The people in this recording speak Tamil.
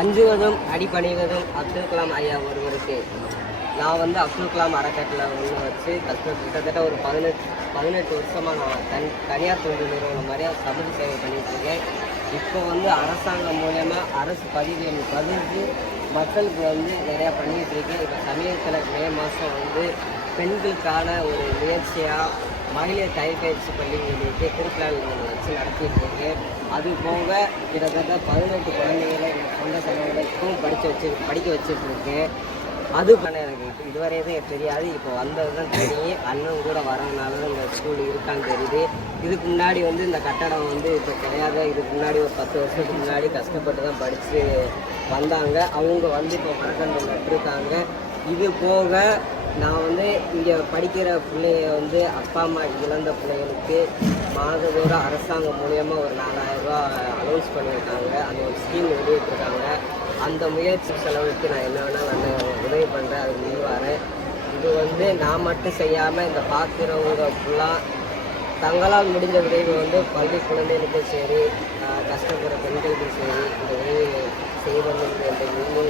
அஞ்சுவதும் அடிபணிவதும் அப்துல் கலாம் ஐயா ஒருவருக்கு. நான் வந்து அப்துல் கலாம் அறக்கட்டளை ஒன்று வச்சு கிட்டத்தட்ட ஒரு 18 வருஷமாக நான் தனியார் தொண்டு நிறுவனம் மாதிரியா சமூக சேவை பண்ணிகிட்ருக்கேன். இப்போ வந்து அரசாங்கம் மூலயமா அரசு பதிவு மக்களுக்கு வந்து நிறையா பண்ணிகிட்ருக்கேன். இப்போ சமீபத்தில் மே மாதம் வந்து பெண்களுக்கான ஒரு முயற்சியாக மகளிர் தையல் பயிற்சி பள்ளிகளுக்கு திருப்பிளாவில் வச்சு நடத்திட்டுருக்கேன். அது போக கிட்டத்தட்ட 18 குழந்தைகளை எங்கள் சொந்த செலவுகளுக்கும் படிக்க வச்சுட்ருக்கேன். அதுக்கான எனக்கு இதுவரை தான் தெரியாது. இப்போ வந்தது தான் தெரியும். அண்ணன் கூட வரதுனால தான் இந்த ஸ்கூல் இருக்கான்னு தெரியுது. இதுக்கு முன்னாடி வந்து இந்த கட்டடம் வந்து இப்போ கிடையாது. இதுக்கு முன்னாடி ஒரு 10 வருஷத்துக்கு முன்னாடி கஷ்டப்பட்டு தான் படித்து வந்தாங்க. அவங்க வந்து இப்போ மரக்கன்று நட்டுருக்காங்க. இது போக நான் வந்து இங்கே படிக்கிற பிள்ளைங்க வந்து அப்பா அம்மா இழந்த பிள்ளைங்களுக்கு மாதந்தோறும் அரசாங்கம் மூலியமாக ஒரு 4000 ரூபா அனௌன்ஸ் பண்ணியிருக்காங்க. அந்த ஒரு ஸ்கீம் வெளியிட்டிருக்காங்க. அந்த முயற்சி செலவுக்கு நான் என்ன வேணால் நான் உதவி பண்ணுறேன், அது முன்வாரேன். இது வந்து நான் மட்டும் செய்யாமல் இந்த பார்க்குறவங்க ஃபுல்லாக தங்களால் முடிஞ்ச உதவி வந்து பள்ளி குழந்தைகளுக்கும் சரி, கஷ்டப்படுற பெண்களுக்கும் சரி இந்த உதவி செய்வது என்று